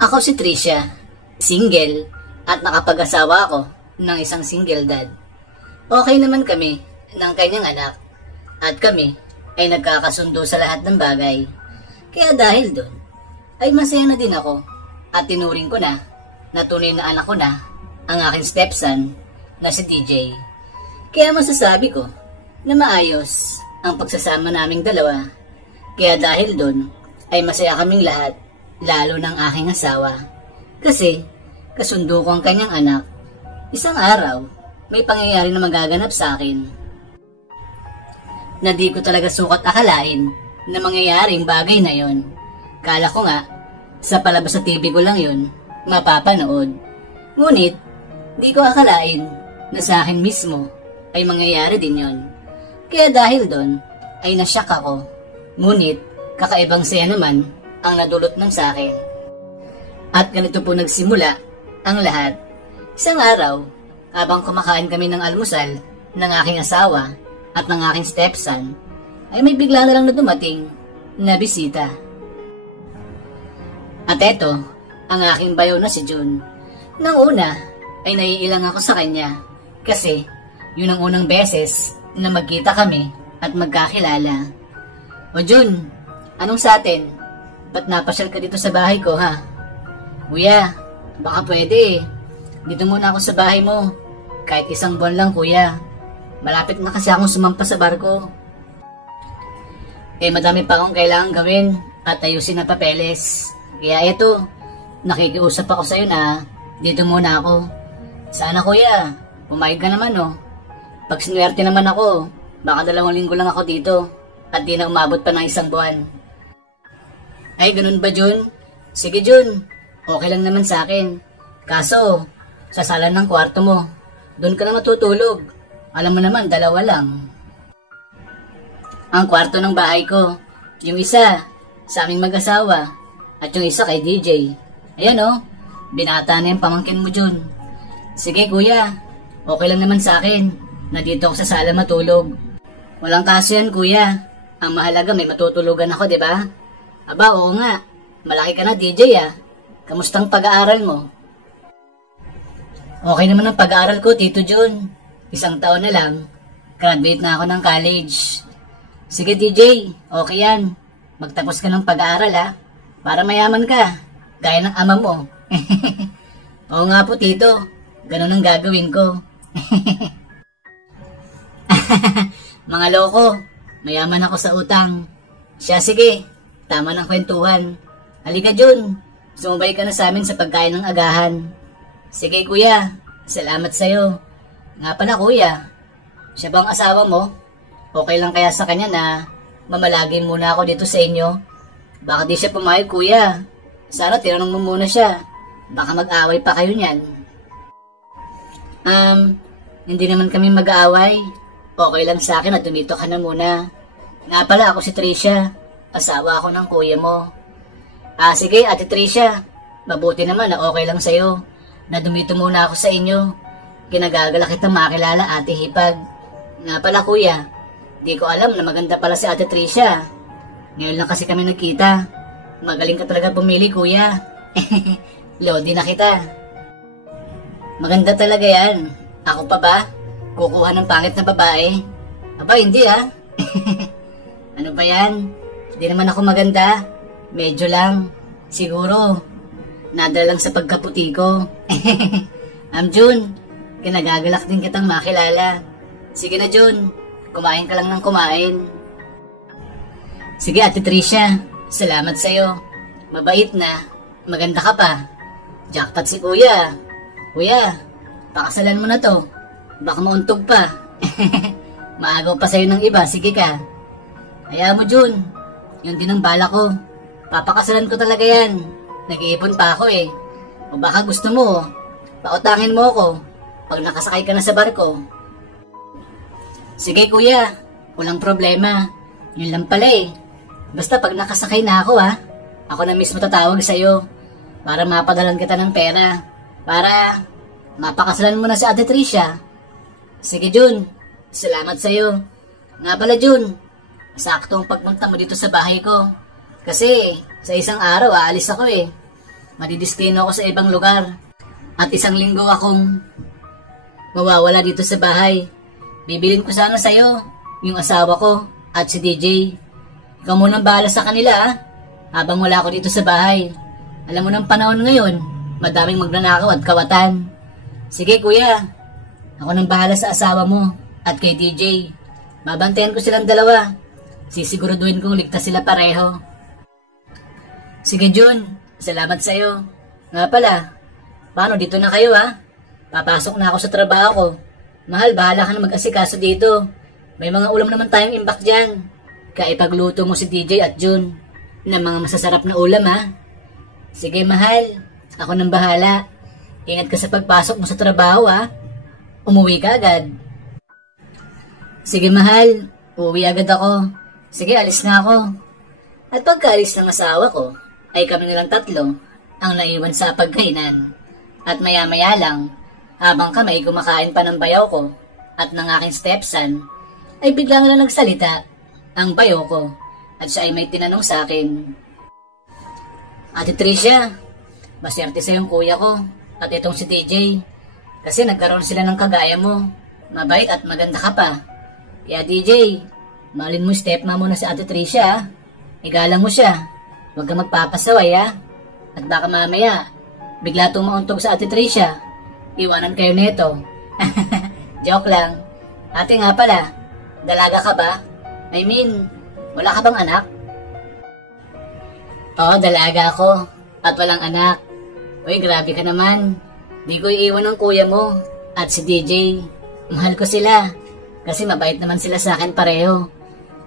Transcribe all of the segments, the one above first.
Ako si Tricia, single at nakapag-asawa ako ng isang single dad. Okay naman kami ng kanyang anak at kami ay nagkakasundo sa lahat ng bagay. Kaya dahil doon ay masaya na din ako at tinuring ko na tunay na anak ko na ang aking stepson na si DJ. Kaya masasabi ko na maayos ang pagsasama naming dalawa. Kaya dahil doon ay masaya kaming lahat, lalo ng aking asawa. Kasi kasundo ko ang kanyang anak. Isang araw, may pangyayari na magaganap sa akin na di ko talaga sukat akalain na mangyayaring bagay na yon. Kala ko nga, sa palabas sa TV ko lang yon mapapanood. Ngunit, di ko akalain na sa akin mismo ay mangyayari din yon. Kaya dahil doon, ay nasyak ako. Ngunit, kakaibang saya naman ang nadulot ng sa akin. At ganito po nagsimula ang lahat. Isang araw, habang kumakain kami ng almusal ng aking asawa at ng aking stepson, ay may bigla na lang na dumating na bisita. At eto, ang aking bayaw na si June. Nang una, ay naiilang ako sa kanya kasi yun ang unang beses na magkita kami at magkakilala. O June, anong sa atin? Ba't napasyal ka dito sa bahay ko, ha? Kuya, baka pwede. Dito muna ako sa bahay mo. Kahit isang buwan lang, kuya. Malapit na kasi akong sumampa sa barko. Madami pa akong kailangan gawin at ayusin na papeles. Kaya eto, nakikiusap ako sa'yo na dito muna ako. Sana kuya, pumayag ka naman, no? Pag sinuwerte naman ako, baka 2 linggo lang ako dito at di na umabot pa ng 1 buwan. Ay, ganun ba, Jun? Sige, Jun. Okay lang naman sa akin. Kaso, sa sala ng kwarto mo, doon ka na matutulog. Alam mo naman, 2 lang. Ang kwarto ng bahay ko, yung isa, sa aming mag-asawa, at yung isa kay DJ. Ayan o, binata na yung pamangkin mo, Jun. Sige, kuya. Okay lang naman sa akin na dito ako sa sala matulog. Walang kaso yan, kuya. Ang mahalaga may matutulugan ako, di ba? Aba, oo nga. Malaki ka na, DJ, ah. Kamustang pag-aaral mo? Okay naman ang pag-aaral ko, Tito Jun. 1 taon na lang. Graduate na ako ng college. Sige, DJ. Okay yan. Magtapos ka ng pag-aaral, ah. Para mayaman ka. Gaya ng ama mo. Oo nga po, Tito. Ganun ang gagawin ko. Mga loko. Mayaman ako sa utang. Siya, sige. Tama ng kwentuhan. Halika, Jun. Sumabay ka na sa amin sa pagkain ng agahan. Sige, kuya. Salamat sa'yo. Nga pala, kuya. Siya bang asawa mo? Okay lang kaya sa kanya na mamalagi muna ako dito sa inyo? Baka di siya pumayag, kuya. Sana tinanong mo muna siya. Baka mag-away pa kayo niyan. Hindi naman kami mag-aaway. Okay lang sa akin na dumito ka na muna. Nga pala, ako si Tricia. Asawa ako ng kuya mo. Sige, Ate Tricia. Mabuti naman na okay lang sa'yo na dumito muna ako sa inyo. Kinagagala kita makilala, Ate Hipag. Nga pala, kuya. Di ko alam na maganda pala si Ate Tricia. Ngayon lang kasi kami nagkita. Magaling ka talaga pumili, kuya. Lodi na kita. Maganda talaga yan. Ako pa ba? Kukuha ng pangit na babae? Aba, hindi ah. Ano ba yan? Hindi naman ako maganda. Medyo lang. Siguro. Nada lang sa pagkaputi ko. Jun. Kinagagalak din kitang makilala. Sige na, Jun. Kumain ka lang ng kumain. Sige, Ate Tricia. Salamat sa'yo. Mabait na. Maganda ka pa. Jackpot si kuya. Kuya, pakasalan mo na to. Baka mauntog pa. Maagaw pa sa'yo ng iba. Sige ka. Hayaan mo, Jun. Yun din ang bala ko. Papakasalan ko talaga yan. Nag-iipon pa ako eh. O baka gusto mo, pautangin mo ako pag nakasakay ka na sa barko. Sige, kuya. Walang problema. Yun lang pala eh. Basta pag nakasakay na ako ha, ako na mismo tatawag sa'yo para mapadalan kita ng pera. Para mapakasalan mo na si Ate Tricia. Sige, Jun. Salamat sa'yo. Nga pala, Jun. Sakto ang pagpunta mo dito sa bahay ko. Kasi sa isang araw aalis ako eh. madidistino ako sa ibang lugar. At 1 linggo akong mawawala dito sa bahay. Bibilin ko sana sa'yo yung asawa ko at si DJ. Ikaw munang bahala sa kanila habang wala ako dito sa bahay. Alam mo ng panahon ngayon, madaming magnanakaw at kawatan. Sige kuya, ako nang bahala sa asawa mo at kay DJ. Babantayan ko silang dalawa. Sisiguraduhin kong ligtas sila pareho. Sige Jun, salamat sa'yo. Nga pala, paano dito na kayo Papasok na ako sa trabaho ko. Mahal, bahala ka na mag-asikaso dito. May mga ulam naman tayong imbak dyan. Kaya ipagluto mo si DJ at Jun ng mga masasarap na ulam Sige mahal, ako nang bahala. Ingat ka sa pagpasok mo sa trabaho Umuwi ka agad. Sige mahal, uuwi agad ako. Sige, alis na ako. At pagkaalis ng asawa ko, ay kami nilang 3 ang naiwan sa pagkainan. At maya-maya lang, habang kami kumakain pa ng bayaw ko at ng aking stepson, ay biglang na nagsalita ang bayaw ko at siya ay may tinanong sa akin. Ate Tricia, maswerte sa yung kuya ko at itong si DJ kasi nagkaroon sila ng kagaya mo. Mabait at maganda ka pa. Kaya DJ, mahalin mo stepma mo na si Ate Tricia Igalang mo siya. Huwag kang magpapasaway At baka mamaya, bigla tumauntog sa Ate Tricia. Iwanan kayo nito. Joke lang. Ate nga pala, dalaga ka ba? I mean, wala ka bang anak? Oo, dalaga ako. At walang anak. Uy, grabe ka naman. Di ko iiwan ng kuya mo. At si DJ. Mahal ko sila. Kasi mabait naman sila sa akin pareho.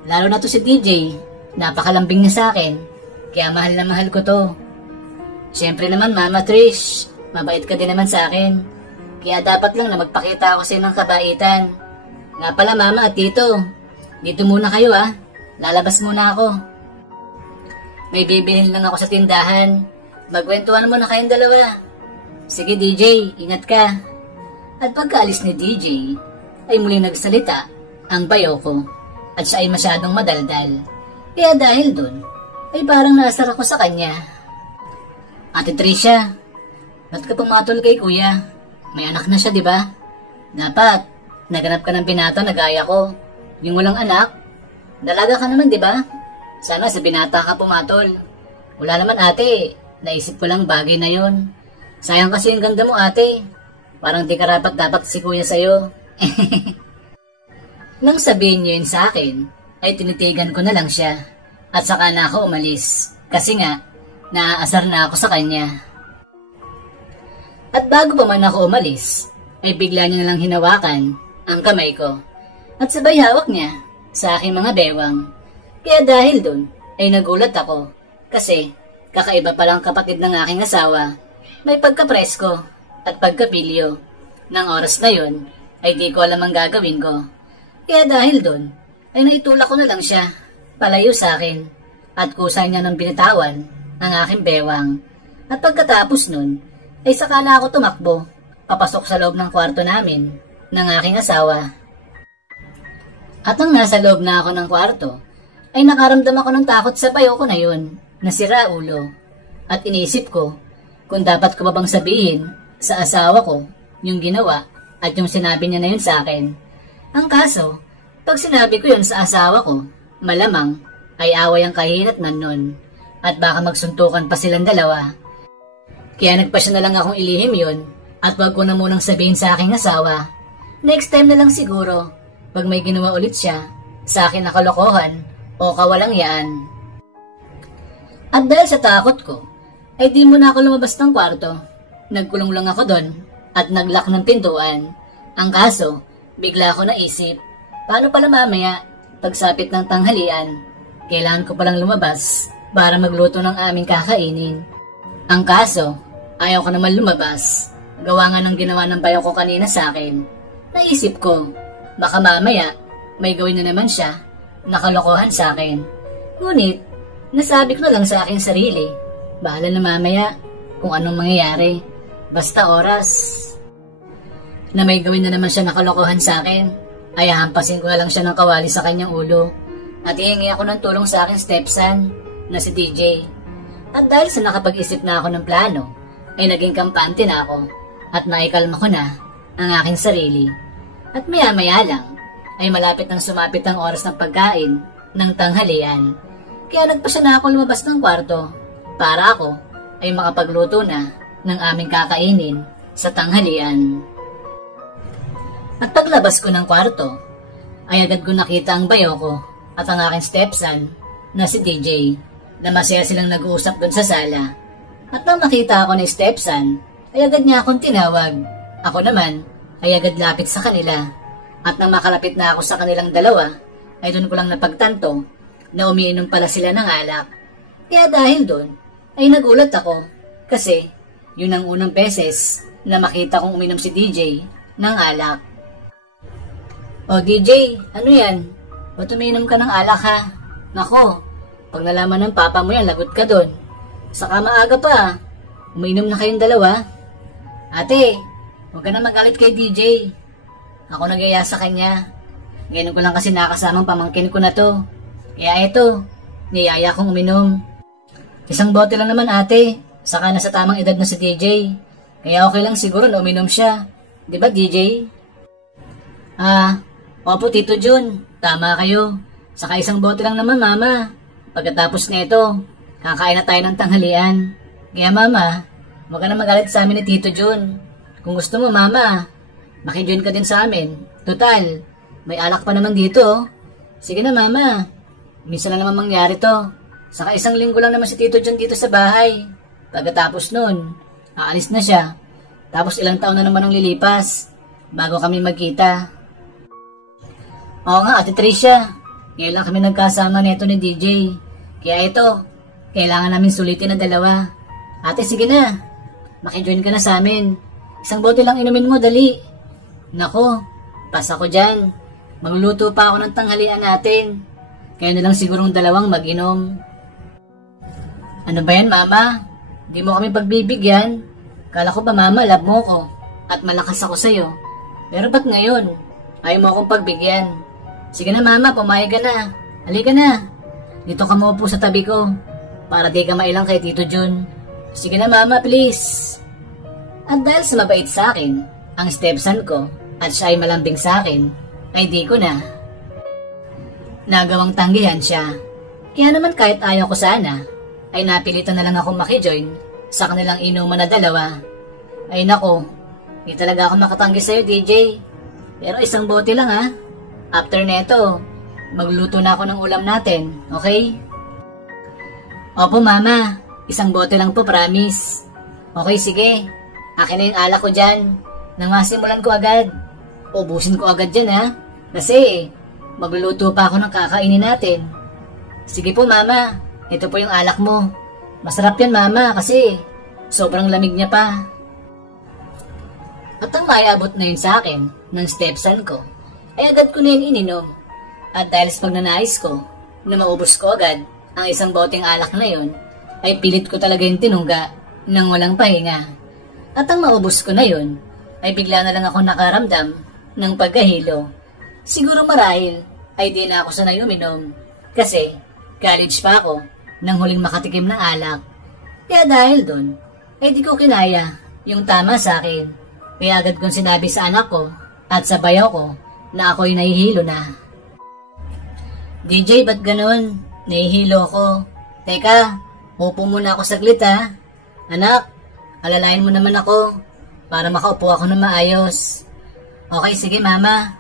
Lalo na to si DJ. Napakalambing niya sa akin. Kaya mahal na mahal ko to. Siyempre naman, Mama Trish. Mabait ka din naman sa akin. Kaya dapat lang na magpakita ako sa ng kabaitan. Nga pala Mama at Tito, dito muna kayo Lalabas muna ako. May bibilhin lang ako sa tindahan. Magkwentuhan muna kayong dalawa. Sige DJ, ingat ka. At pagkaalis ni DJ, ay muli nagsalita ang bayaw ko. At siya ay masyadong madaldal. Kaya dahil dun, ay parang naasar ako sa kanya. Ate Tricia, ba't ka pumatol kay kuya? May anak na siya, di ba? Dapat, naganap ka ng binata na gaya ko. Yung walang anak, dalaga ka naman, di ba? Sana sa binata ka pumatol. Wala naman ate, naisip ko lang bagay na yon. Sayang kasi yung ganda mo ate. Parang di karapat dapat si kuya sa'yo. Nang sabihin niyo yun sa akin, ay tinitigan ko na lang siya. At saka na ako umalis. Kasi nga, naaasar na ako sa kanya. At bago pa man ako umalis, ay bigla niya nalang hinawakan ang kamay ko. At sabay hawak niya sa aking mga bewang. Kaya dahil dun, ay nagulat ako. Kasi kakaiba palang kapatid ng aking asawa. May pagkapresko at pagkapilyo. Nang oras na yun, ay di ko alam ang gagawin ko. Kaya dahil dun, ay naitulak ko na lang siya, palayo sa akin. At kusa niya ng binitawan ang aking bewang. At pagkatapos nun, ay saka na ako tumakbo, papasok sa loob ng kwarto namin, ng aking asawa. At nang nasa loob na ako ng kwarto, ay nakaramdam ako ng takot sa bayo ko na yun, na sira ulo. At inisip ko, kung dapat ko ba bang sabihin sa asawa ko yung ginawa at yung sinabi niya na yun sa akin. Ang kaso, pag sinabi ko yun sa asawa ko, malamang ay away ang kahinatnan nun at baka magsuntukan pa silang dalawa. Kaya nagpasya na lang akong ilihim yun at wag ko na munang sabihin sa aking asawa. Next time na lang siguro, pag may ginawa ulit siya, sa akin na kalokohan o kawalangyaan. At dahil sa takot ko, ay di muna ako lumabas ng kwarto. Nagkulong lang ako doon at naglock ng pintuan. Ang kaso, bigla ako naisip, paano pala mamaya, pagsapit ng tanghalian, kailangan ko palang lumabas para magluto ng aming kakainin. Ang kaso, ayaw ko naman lumabas. Gawa nga ng ginawa ng bayo ko kanina sa akin. Naisip ko, baka mamaya may gawin na naman siya, nakalokohan sa akin. Ngunit, nasabi ko na lang sa aking sarili, bahala na mamaya kung anong mangyayari. Basta oras na may gawin na naman siya nakalokohan sa akin, ay hampasin ko na lang siya ng kawali sa kanyang ulo at hihingi ako ng tulong sa aking stepson na si DJ. At dahil sa nakapag-isip na ako ng plano, ay naging kampante na ako at naikalma ko na ang aking sarili. At maya-maya lang ay malapit nang sumapit ang oras ng pagkain ng tanghalian. Kaya nagpasya na ako lumabas ng kwarto para ako ay makapagluto na ng aming kakainin sa tanghalian. At paglabas ko ng kwarto, ay agad ko nakita ang bayo ko at ang aking stepson na si DJ na masaya silang nag-uusap doon sa sala. At nang makita ako ni stepson, ay agad niya akong tinawag. Ako naman ay agad lapit sa kanila. At nang makalapit na ako sa kanilang dalawa, ay doon ko lang napagtanto na umiinom pala sila ng alak. Kaya dahil doon, ay nagulat ako kasi yun ang unang beses na makita kong uminom si DJ ng alak. O DJ, ano yan? Ba't umiinom ka ng alak ha? Nako, pag nalaman ng papa mo yan, lagot ka doon. Saka maaga pa, umiinom na kayong dalawa. Ate, huwag ka na magalit kay DJ. Ako nagaya sa kanya. Ngayon ko lang kasi nakasamang pamangkin ko na to. Kaya eto, niyaya kong uminom. Isang bote lang naman ate, saka nasa tamang edad na si DJ. Kaya okay lang siguro na uminom siya. Di ba DJ? Opo Tito Jun, tama kayo. Saka isang bote lang naman mama. Pagkatapos nito, kakain na tayo ng tanghalian. Kaya mama, huwag ka na magalit sa amin ni Tito Jun. Kung gusto mo mama, makijoin ka din sa amin. Total, may alak pa naman dito. Sige na mama, minsan na naman mangyari to. Saka isang linggo lang naman si Tito Jun dito sa bahay. Pagkatapos nun, aalis na siya. Tapos ilang taon na naman ang lilipas bago kami magkita. Oo nga Ate Tricia, ngayon lang kami nagkasama nito ni DJ. Kaya ito, kailangan namin sulitin na dalawa. Ate sige na, makijoin ka na sa amin. Isang bote lang inumin mo, dali. Nako, pasa ko dyan. Magluluto pa ako ng tanghalian natin. Kaya na lang sigurong dalawang mag-inom. Ano ba yan mama? Di mo kami pagbibigyan. Kala ko ba mama, love mo ko at malakas ako sa'yo. Pero ba't ngayon? Ayaw mo akong pagbigyan. Sige na mama, pumayag ka na. Halika na. Dito ka maupo sa tabi ko para di ka mailang kay Tito Jun. Sige na mama, please. At dahil sa mabait sa akin, ang stepson ko at siya ay malambing sa akin, ay di ko na nagawang tanggihan siya. Kaya naman kahit ayaw ko sana, ay napilitan na lang akong makijoin sa kanilang inuman na dalawa. Ay nako, di talaga ako makatanggi sa'yo DJ. Pero isang bote lang ha. After neto, magluto na ako ng ulam natin, okay? Opo mama, isang bote lang po promise. Okay sige, akin na yung alak ko dyan. Nang masimulan ko agad. Ubusin ko agad dyan ha. Kasi magluluto pa ako ng kakainin natin. Sige po mama, ito po yung alak mo. Masarap yan mama kasi sobrang lamig niya pa. At ang maiabot na yun sa akin ng stepson ko, ay agad ko na yun ininom. At dahil sa pagnanais ko na maubos ko agad ang isang boteng alak na yun, ay pilit ko talaga yung tinungga nang walang pahinga. At ang maubos ko na yun, ay bigla na lang ako nakaramdam ng pagkahilo. Siguro marahil ay di na ako sanay uminom kasi college pa ako nang huling makatikim ng alak. Kaya dahil dun, ay di ko kinaya yung tama sa akin. Kaya agad kong sinabi sa anak ko at sa bayaw ko na ako'y nahihilo na. DJ, ba't ganun? Nahihilo ko. Teka, upo muna ako saglit ha. Anak, alalayan mo naman ako para makaupo ako ng maayos. Okay, sige mama.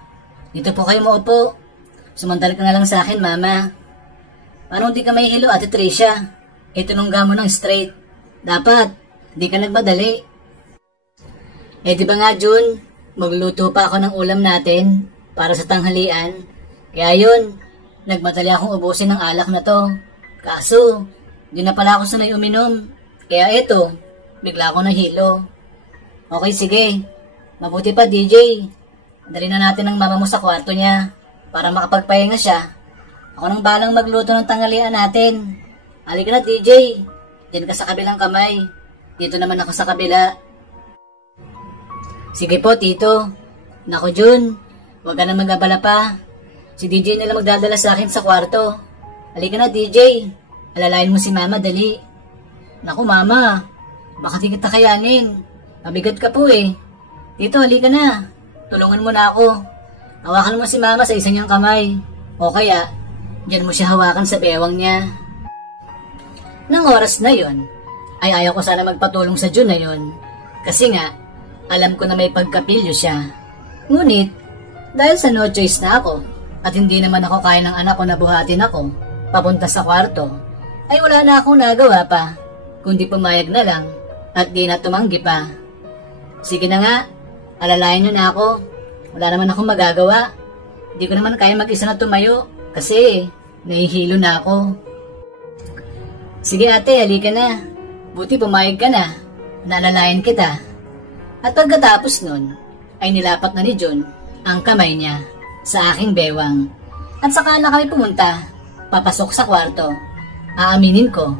Dito po kayo maupo. Sumandal ka na lang sa akin mama. Paano di ka mahihilo Ate Tricia? Itunungga mo ng straight. Dapat, di ka nagmadali. Di ba nga Jun, magluto pa ako ng ulam natin para sa tanghalian. Kaya yun, nagmadali akong ubusin ng alak na to. Kaso, di na pala ako sanay uminom. Kaya eto, bigla ako nahilo. Okay, sige. Mabuti pa DJ. Dali na natin ang mama mo sa kwarto niya para makapagpahinga siya. Ako nang balang magluto ng tanghalian natin. Halika na DJ. Diyan ka sa kabilang kamay. Dito naman ako sa kabila. Sige po, Tito. Naku, Jun. Huwag ka na mag-abala pa. Si DJ nila magdadala sa akin sa kwarto. Halika na, DJ. Alalayan mo si Mama, dali. Naku mama, baka di kita kayanin. Mabigat ka po eh. Dito, halika na. Tulungan mo na ako. Hawakan mo si mama sa isa niyang kamay. O kaya, diyan mo siya hawakan sa bewang niya. Nang oras na yon, ay ayaw ko sana magpatulong sa Jun na yon. Kasi nga, alam ko na may pagkapilyo siya. Ngunit, dahil sa no choice na ako, at hindi naman ako kaya ng anak ko na buhatin ako, papunta sa kwarto, ay wala na akong nagawa pa, kundi pumayag na lang, at di na tumanggi pa. Sige na nga, alalayan niyo na ako. Wala naman akong magagawa. Di ko naman kaya mag-isa na tumayo, kasi nahihilo na ako. Sige ate, halika na. Buti pumayag ka na. Naalalayan kita. At pagkatapos nun, ay nilapat na ni Jun ang kamay niya sa aking bewang. At saka na kami pumunta, papasok sa kwarto. Aaminin ko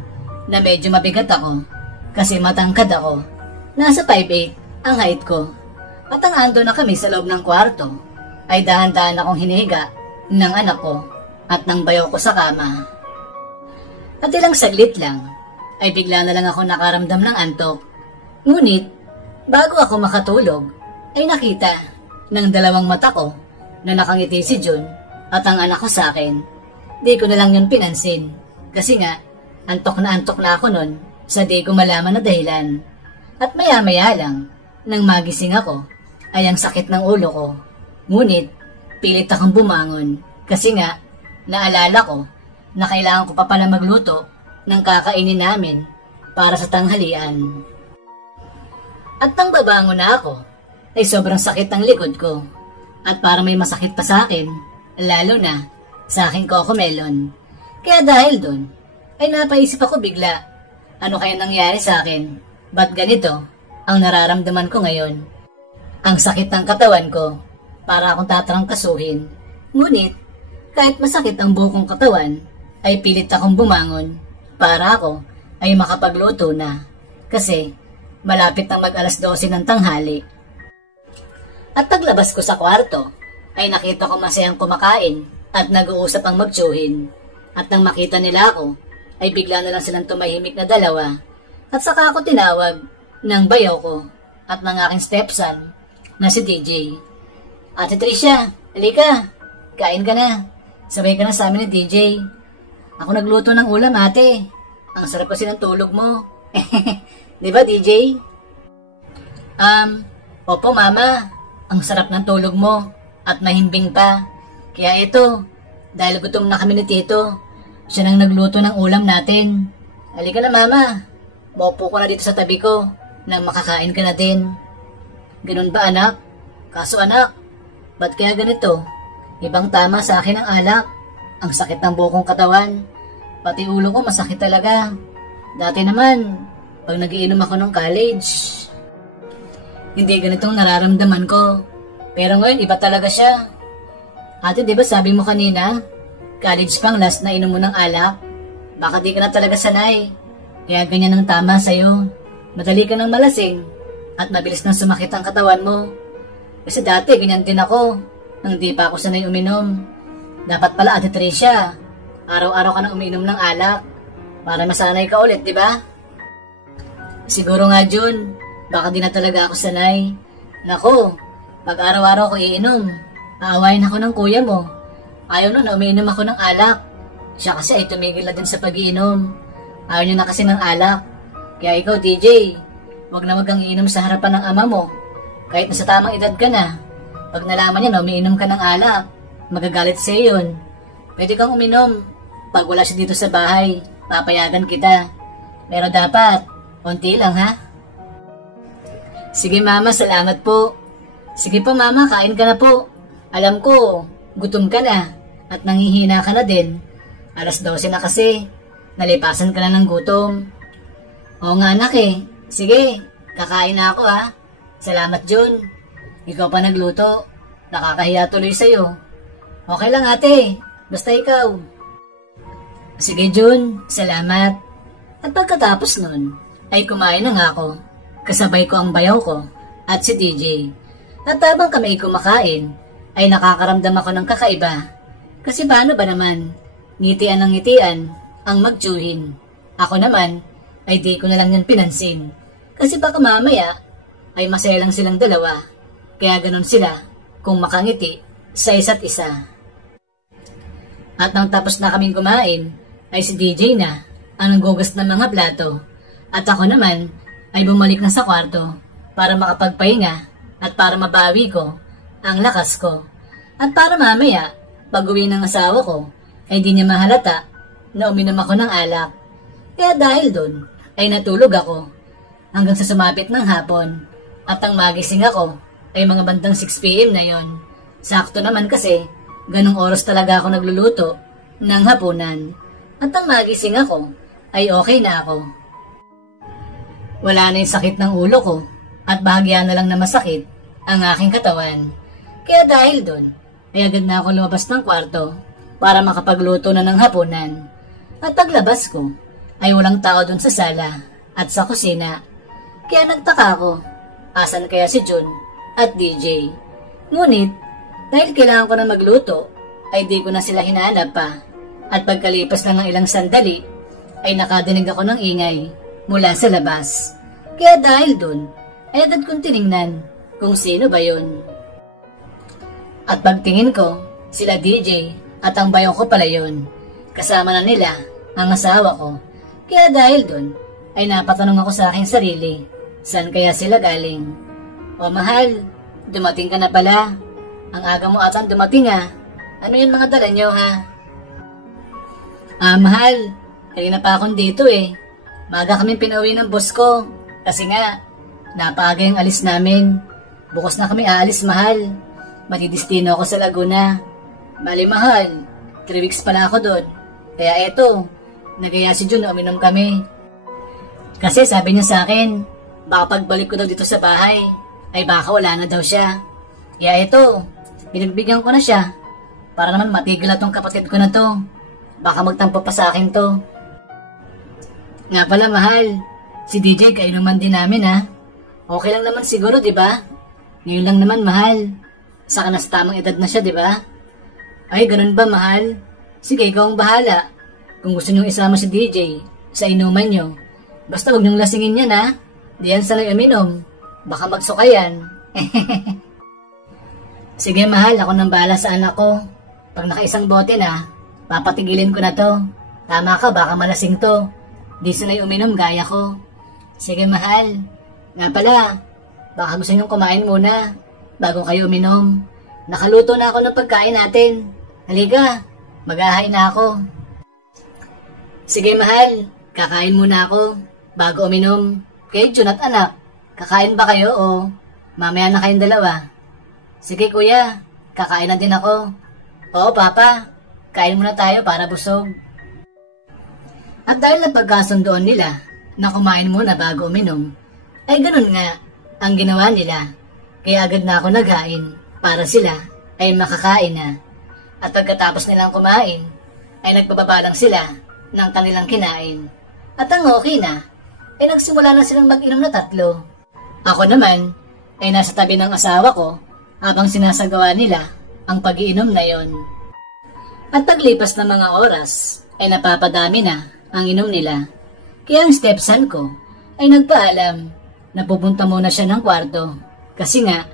na medyo mabigat ako kasi matangkad ako. Nasa 5'8" ang height ko. At ang ando na kami sa loob ng kwarto, ay dahan-dahan akong hinihiga ng anak ko at ng bayaw ko sa kama. At ilang saglit lang, ay bigla na lang ako nakaramdam ng antok. Ngunit, bago ako makatulog, ay nakita ng dalawang mata ko na nakangiti si Jun at ang anak ko sa akin. Di ko na lang yun pinansin, kasi nga, antok na ako nun sa di ko malaman na dahilan. At maya-maya lang, nang magising ako, ay ang sakit ng ulo ko. Ngunit, pilit akong bumangon, kasi nga, naalala ko na kailangan ko pa pala magluto ng kakainin namin para sa tanghalian. At nang babangon na ako, ay sobrang sakit ang likod ko. At para may masakit pa sa akin, lalo na sa aking cocomelon. Kaya dahil dun, ay napaisip ako bigla, ano kaya nangyari sa akin? Ba't ganito ang nararamdaman ko ngayon? Ang sakit ng katawan ko, para akong tatrangkasuhin. Ngunit, kahit masakit ang buong katawan, ay pilit akong bumangon para ako ay makapagluto na. Kasi, malapit nang mag-alas 12 ng tanghali. At paglabas ko sa kwarto, ay nakita ko masayang kumakain at nag-uusap ang magtsuhin. At nang makita nila ako, ay bigla na lang silang tumahimik na dalawa. At saka ako tinawag ng bayaw ko at ng aking stepson na si DJ. Ate Tricia, halika, kain ka na. Sabay ka na sa amin ni DJ. Ako nagluto ng ulam ate. Ang sarap kasi ng tulog mo. Di ba DJ? Opo mama. Ang sarap ng tulog mo at mahimbing pa. Kaya ito, dahil gutom na kami ni Tito, siya nang nagluto ng ulam natin. Halika na mama. Maupo ko na dito sa tabi ko nang makakain ka na din. Ganun ba anak? Kaso anak, ba't kaya ganito? Ibang tama sa akin ang alak. Ang sakit ng buong katawan. Pati ulo ko masakit talaga. Dati naman, pag nagiinom ako ng college, hindi ganitong nararamdaman ko. Pero ngayon, iba talaga siya. Ate, di ba sabi mo kanina, college pang last na inom mo ng alak? Baka di ka na talaga sanay. Kaya ganyan ang tama sa'yo. Madali ka ng malasing at mabilis nang sumakit ang katawan mo. Kasi dati, ganyan din ako nang di pa ako sanay uminom. Dapat pala, Ate Tricia, araw-araw ka nang uminom ng alak para masanay ka ulit, di ba? Siguro nga, Jun, baka di na talaga ako sanay. Nako, pag araw-araw ko iinom, aawayin ako ng kuya mo. Ayaw nun na umiinom ako ng alak. Siya kasi ay tumigil na din sa pag-iinom. Ayaw niya na kasi ng alak. Kaya ikaw, DJ, wag kang iinom sa harapan ng ama mo. Kahit nasa tamang edad ka na. Pag nalaman niya na umiinom ka ng alak, magagalit sa'yo yun. Pwede kang uminom. Pag wala siya dito sa bahay, papayagan kita. Pero dapat, konti lang ha. Sige mama, salamat po. Sige po mama, kain ka na po. Alam ko, gutom ka na at nanghihina ka na din. Alas 12 na kasi, nalipasan ka na ng gutom. Oo nga anak eh. Sige, kakain na ako ha. Salamat Jun. Ikaw pa nagluto. Nakakahiya tuloy sa'yo. Okay lang ate, basta ikaw. Sige Jun, salamat. At pagkatapos nun, ay kumain na nga ako. Kasabay ko ang bayaw ko at si DJ. At habang kami kumakain, ay nakakaramdam ako ng kakaiba. Kasi paano ba naman, ngitian ng ngitian ang magtsuhin. Ako naman, ay di ko na lang yan pinansin. Kasi baka mamaya ay masaya lang silang dalawa. Kaya ganun sila kung makangiti sa isa't isa. At nang tapos na kaming kumain, ay si DJ na ang nanggugas ng mga plato. At ako naman ay bumalik na sa kwarto para makapagpahinga at para mabawi ko ang lakas ko. At para mamaya, pag uwi ng asawa ko, ay di niya mahalata na uminom ako ng alak. Kaya dahil doon, ay natulog ako hanggang sa sumapit ng hapon. At ang magising ako ay mga bandang 6 PM na yon. Sakto naman kasi, ganong oras talaga ako nagluluto ng hapunan. At ang magising ako, ay okay na ako. Wala na yung sakit ng ulo ko at bahagya na lang na masakit ang aking katawan. Kaya dahil doon, ay agad na ako lumabas ng kwarto para makapagluto na ng hapunan. At paglabas ko, ay walang tao doon sa sala at sa kusina. Kaya nagtaka ako, asan kaya si Jun at DJ? Ngunit, dahil kailangan ko na magluto, ay di ko na sila hinahanap pa. At pagkalipas na ng ilang sandali, ay nakadinig ako ng ingay mula sa labas. Kaya dahil dun, ay agad kong tiningnan kung sino ba yun. At pagtingin ko, sila DJ at ang bayaw ko pala yun. Kasama na nila ang asawa ko. Kaya dahil dun, ay napatanong ako sa aking sarili, saan kaya sila galing? O mahal, dumating ka na pala. Ang aga mo atang dumating ah. Ano yun mga dala nyo ha? Mahal, kanina pa akong dito eh. Maga kami pinauwi ng boss ko. Kasi nga, napaaga yung alis namin. Bukas na kami aalis, mahal. Matidistino ako sa Laguna. Bali, mahal, 3 weeks pala ako doon. Kaya eto, nagaya si Jun na uminom kami. Kasi sabi niya sa akin, baka pagbalik ko daw dito sa bahay, ay baka wala na daw siya. Kaya eto, pinagbigyan ko na siya. Para naman matigil na tong kapatid ko na to. Baka magtampo pa sa akin to. Nga pala mahal, si DJ kayo naman din namin ha. Okay lang naman siguro, di ba? Ngayon lang naman mahal. Saka na sa tamang edad na siya, di ba? Ay, ganun ba mahal? Sige, ikaw ang bahala. Kung gusto niyong isama si DJ sa inuman niyo, basta huwag niyong lasingin yan ha. Di yan sanay uminom. Baka magsukayan. Sige mahal, ako nang bahala sa anak ko. Pag nakaisang bote na, papatigilin ko na to. Tama ka, baka malasing to. Di sanay uminom gaya ko. Sige mahal. Nga pala, baka gusto niyong kumain muna bago kayo uminom. Nakaluto na ako ng pagkain natin. Halika, maghahain na ako. Sige mahal, kakain muna ako bago uminom. Kay Jun at anak, kakain ba kayo o mamaya na kayong dalawa? Sige kuya, kakain na din ako. Oo papa, kain muna tayo para busog. At dahil napagkasundoan nila na kumain muna bago uminom, ay ganun nga ang ginawa nila. Kaya agad na ako naghain para sila ay makakain na. At pagkatapos nilang kumain, ay nagbababalang sila ng kanilang kinain. At ang okay na, ay nagsimula na silang mag-inom na 3. Ako naman ay nasa tabi ng asawa ko habang sinasagawa nila ang pag-iinom na yon. At paglipas ng mga oras, ay napapadami na ang inom nila. Kaya ang stepson ko ay nagpaalam na pupunta muna siya ng kwarto kasi nga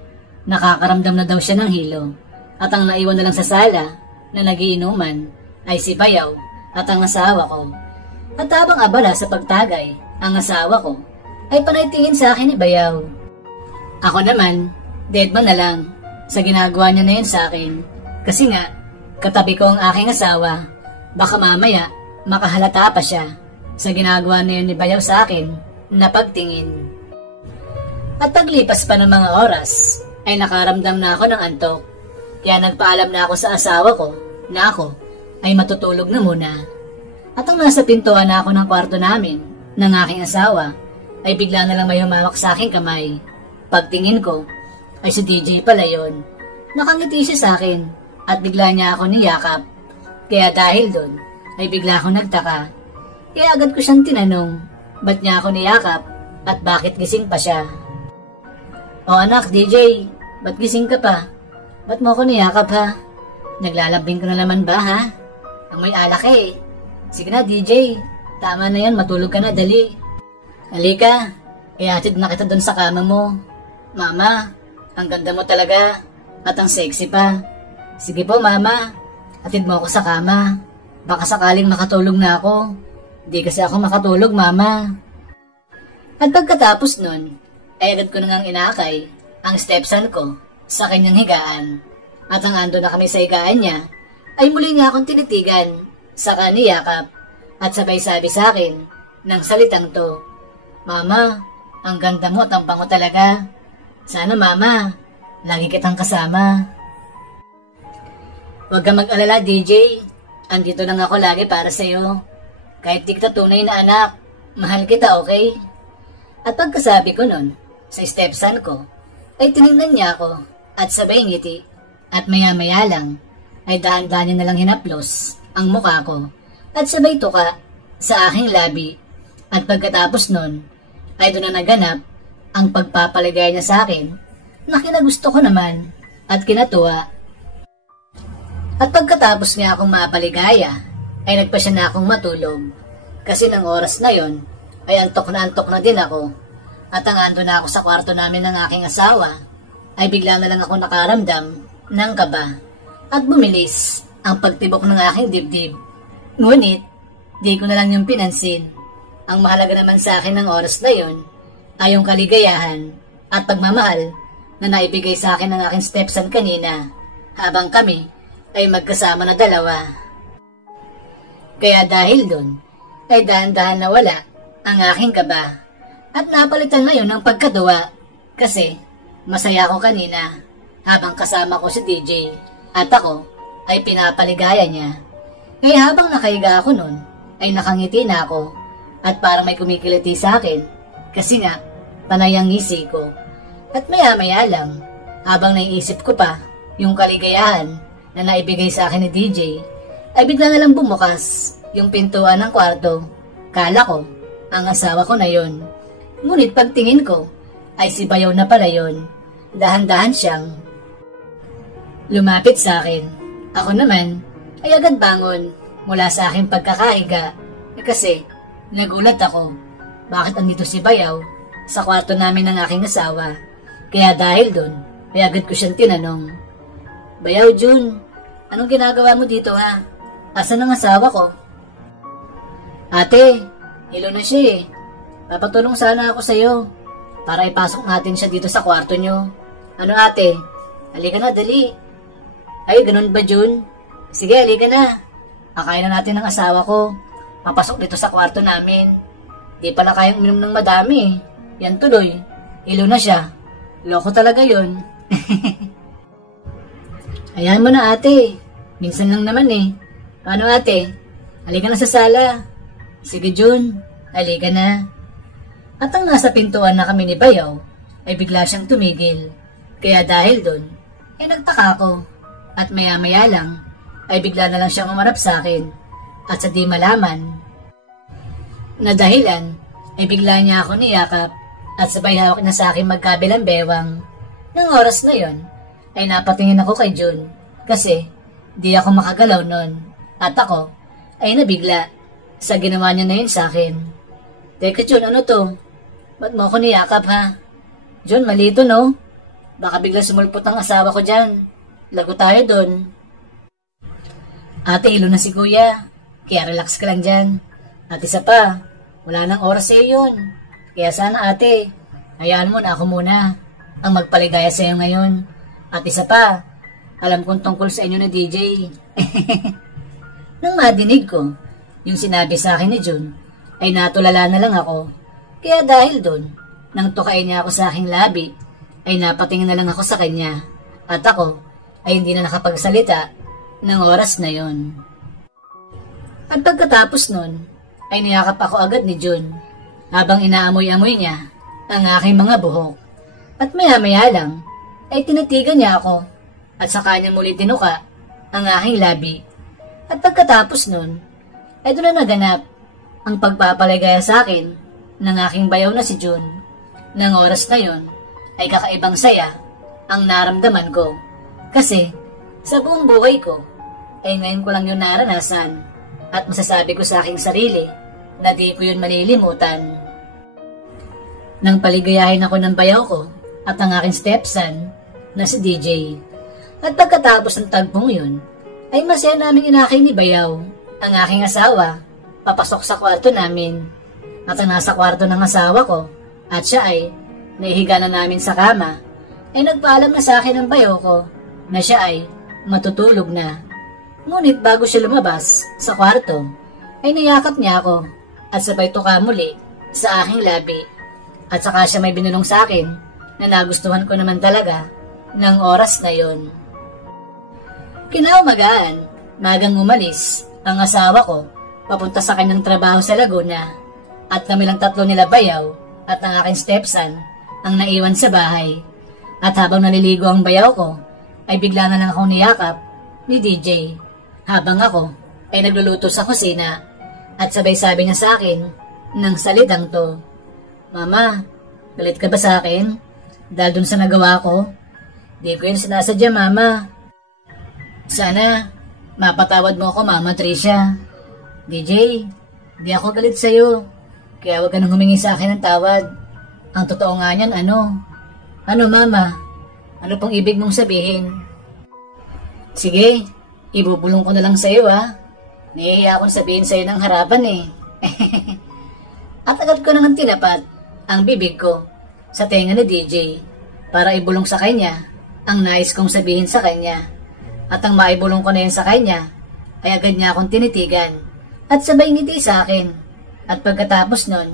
nakakaramdam na daw siya ng hilo. At ang naiwan na lang sa sala na nagiinuman ay si Bayaw at ang asawa ko. At habang abala sa pagtagay, ang asawa ko ay panaytingin sa akin ni Bayaw. Ako naman, deadman na lang sa ginagawa niya na yun sa akin. Kasi nga, katabi ko ang aking asawa, baka mamaya makahalata pa siya sa ginagawa na yun ni Bayaw sa akin na pagtingin. At paglipas pa ng mga oras, ay nakaramdam na ako ng antok. Kaya nagpaalam na ako sa asawa ko na ako ay matutulog na muna. At ang nasa pintuan na ako ng kwarto namin ng aking asawa, ay bigla na lang may humawak sa aking kamay. Pagtingin ko, ay si DJ pala yun. Nakangiti siya sa akin at bigla niya ako niyakap. Kaya dahil doon, ay bigla akong nagtaka. Kaya agad ko siyang tinanong, ba't niya ako niyakap at bakit gising pa siya? O anak, DJ, ba't gising ka pa? Ba't mo ako niyakap ha? Naglalambing ko na naman ba ha? Ang may alak eh. Sige na DJ, tama na yan, matulog ka na, dali. Halika, ihatid na kita dun sa kama mo. Mama, ang ganda mo talaga at ang sexy pa. Sige po mama, hatid mo ako sa kama. Baka sakaling makatulog na ako. Di kasi ako makatulog mama. At pagkatapos nun, ay agad ko nang inakay ang stepson ko sa kanyang higaan. At ang ando na kami sa higaan niya, ay muli niya akong tinitigan, saka niyakap at sabay sabi sa akin ng salitang to, Mama, ang ganda mo at ang bango talaga. Sana mama, lagi kitang kasama. Huwag kang mag-alala DJ, andito lang ako lagi para sa'yo. Kahit di kita tunay na anak, mahal kita okay? At pagkasabi ko nun sa stepson ko, ay tinignan niya ako at sabay ngiti. At maya-maya lang, ay dahan-dahan niya nalang hinaplos ang mukha ko at sabay tuka sa aking labi. At pagkatapos nun, ay doon na naganap ang pagpapaligaya niya sa akin na kinagusto ko naman at kinatuwa. At pagkatapos niya akong mapaligaya, ay nagpa siya na akong matulog. Kasi ng oras na yon, ay antok na din ako. At ang ando na ako sa kwarto namin ng aking asawa, ay bigla na lang ako nakaramdam ng kaba at bumilis ang pagtibok ng aking dibdib. Ngunit, di ko na lang yung pinansin. Ang mahalaga naman sa akin ng oras na yon ay yung kaligayahan at pagmamahal na naibigay sa akin ng aking stepson kanina habang kami ay magkasama na dalawa. Kaya dahil doon, ay dahan-dahan na wala ang aking kaba at napalitan ngayon ng pagkatuwa kasi masaya ako kanina habang kasama ko si DJ at ako ay pinapaligaya niya. Kaya habang nakahiga ako nun, ay nakangiti na ako at parang may kumikiliti sa akin kasi nga panay ang ngisi ko. At maya-maya lang, habang naiisip ko pa yung kaligayahan na naibigay sa akin ni DJ, ay bigla na lang bumukas yung pintuan ng kwarto. Kala ko, ang asawa ko na yon. Ngunit pagtingin ko, ay si Bayaw na pala yon. Dahan-dahan siyang lumapit sa akin. Ako naman ay agad bangon mula sa aking pagkakahiga kasi nagulat ako. Bakit andito si Bayaw sa kwarto namin ng aking asawa? Kaya dahil doon, ay agad ko siyang tinanong, Bayaw Jun, anong ginagawa mo dito ha? Asan ang asawa ko? Ate, hilo na siya eh. Papatulong sana ako sa'yo para ipasok natin siya dito sa kwarto nyo. Ano ate? Halika na, dali. Ay, ganun ba Jun? Sige, halika na. Akain na natin ng asawa ko. Papasok dito sa kwarto namin. Di pala kayang uminom ng madami. Yan tuloy. Hilo na siya. Loko talaga yun. Ayan mo na ate. Minsan lang naman eh. Paano ate? Halika na sa sala. Sige Jun, halika na. At ang nasa pintuan na kami ni Bayaw, ay bigla siyang tumigil. Kaya dahil doon, ay nagtaka ko. At maya-maya lang, ay bigla na lang siyang umarap sa akin. At sa di malaman na dahilan, ay bigla niya ako niyakap at sabay hawak na sa akin magkabilang bewang. Nang oras na yon, ay napatingin ako kay Jun kasi di ako makagalaw nun. At ako ay nabigla sa ginawa niya na yun sa akin. Teka Jun, ano to? Ba't mo ako niyakap ha? Jun, malito no? Baka bigla sumulpot ang asawa ko dyan. Lago tayo dun. Ate, ilo na si kuya. Kaya relax ka lang dyan. At isa pa, wala nang oras sa'yo yun. Kaya sana ate, hayaan mo na ako muna ang magpaligaya sa'yo ngayon. At isa pa, alam kong tungkol sa inyo na DJ. Nang madinig ko, yung sinabi sa akin ni Jun, ay natulala na lang ako. Kaya dahil doon, nang tukain niya ako sa aking labi, ay napatingin na lang ako sa kanya. At ako ay hindi na nakapagsalita ng oras na yon. At pagkatapos nun, ay niyakap ako agad ni Jun habang inaamoy-amoy niya ang aking mga buhok. At maya-maya lang, ay tinatigan niya ako at saka niya muli tinuka ang aking labi. At pagkatapos nun, ay doon na naganap ang pagpapaligaya sa akin ng aking bayaw na si Jun. Nang oras na yon, ay kakaibang saya ang naramdaman ko. Kasi sa buong buhay ko, ay ngayon ko lang yun naranasan at masasabi ko sa aking sarili na di ko yun malilimutan. nang paligayahin ako ng bayaw ko at ang aking stepson na si DJ. At pagkatapos ng tagpong yun, ay masaya naming inakay ni Bayaw ang aking asawa papasok sa kwarto namin. At ang nasa kwarto ng asawa ko at siya ay naihiga na namin sa kama, ay nagpaalam na sa akin ng bayaw ko na siya ay matutulog na. Ngunit bago siya lumabas sa kwarto, ay niyakap niya ako at sabay tuka muli sa aking labi. At saka siya may binulong sa akin na nagustuhan ko naman talaga ng oras na yon. Kinaumagahan, magang umalis ang asawa ko papunta sa kanyang trabaho sa Laguna at kami lang tatlo nila Bayaw at ang aking stepson ang naiwan sa bahay. At habang naliligo ang bayaw ko, ay bigla na lang akong niyakap ni DJ habang ako ay nagluluto sa kusina at sabay sabi niya sa akin ng salitang to, "Mama, galit ka ba sa akin dahil dun sa nagawa ko? Di ko yun sinasadya, Mama. Sana mapatawad mo ako, Mama Tricia." DJ, di ako galit sa'yo. Kaya huwag ka nang humingi sa akin ng tawad. Ang totoo nga niyan, ano? Ano, Mama? Ano pong ibig mong sabihin? Sige, ibubulong ko na lang sa'yo, ha? Nahihiya akong sabihin sa'yo ng harapan, eh. At agad ko naman tinapat ang bibig ko sa tenga ni DJ para ibulong sa kanya ang nais kong sabihin sa kanya. At ang maibulong ko na yun sa kanya, ay agad niya akong tinitigan at sabay ngiti sa akin. At pagkatapos nun,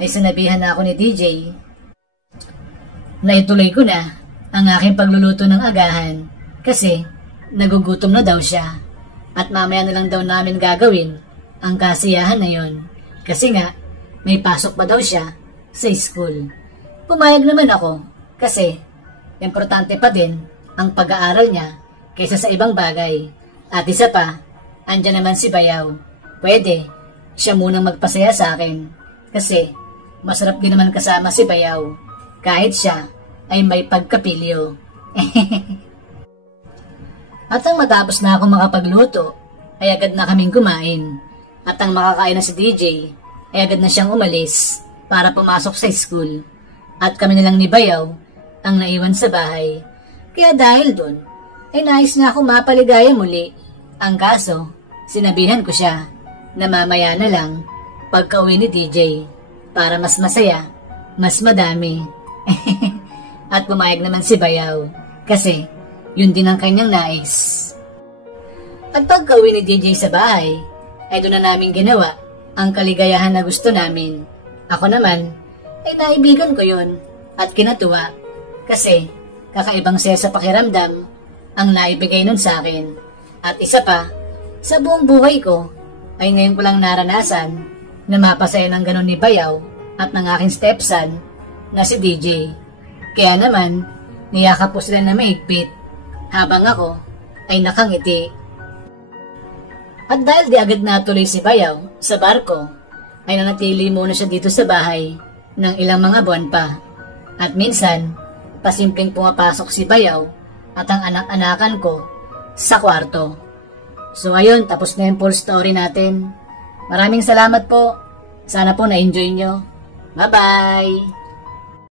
ay sinabihan na ako ni DJ na ituloy ko na ang aking pagluluto ng agahan kasi nagugutom na daw siya at mamaya na lang daw namin gagawin ang kasiyahan na yon kasi nga may pasok pa daw siya sa school. Pumayag naman ako kasi importante pa din ang pag-aaral niya kaysa sa ibang bagay. At isa pa, andyan naman si Bayaw. Pwede siya munang magpasaya sa akin kasi masarap din naman kasama si Bayaw kahit siya ay may pagkapilyo. At ang matapos na ako makapagluto, ay agad na kaming kumain. At ang makakain na si DJ, ay agad na siyang umalis para pumasok sa school. At kami nilang ni Bayaw ang naiwan sa bahay. Kaya dahil doon, ay nais na ako mapaligaya muli. Ang kaso, sinabihan ko siya na mamaya na lang pagka-uwi ni DJ para mas masaya, mas madami. At pumayag naman si Bayaw kasi yun din ang kanyang nais. At pagka-uwi ni DJ sa bahay, ay doon na namin ginawa ang kaligayahan na gusto namin. Ako naman, ay naibigan ko yun at kinatuwa kasi kakaibang saya sa pakiramdam ang naibigay nun sa akin. At isa pa, sa buong buhay ko, ay ngayon ko lang naranasan na mapasaya ng ganon ni Bayaw at ng aking stepson na si DJ. Kaya naman, niyakap ko sila na mahigpit habang ako ay nakangiti. At dahil di agad natuloy si Bayaw sa barko, ay nanatili muna siya dito sa bahay ng ilang mga buwan pa. At minsan, pasimpleng pumapasok si Bayaw at ang anak-anakan ko sa kwarto. So ayun, tapos na yung full story natin. Maraming salamat po. Sana po na-enjoy nyo. Bye-bye!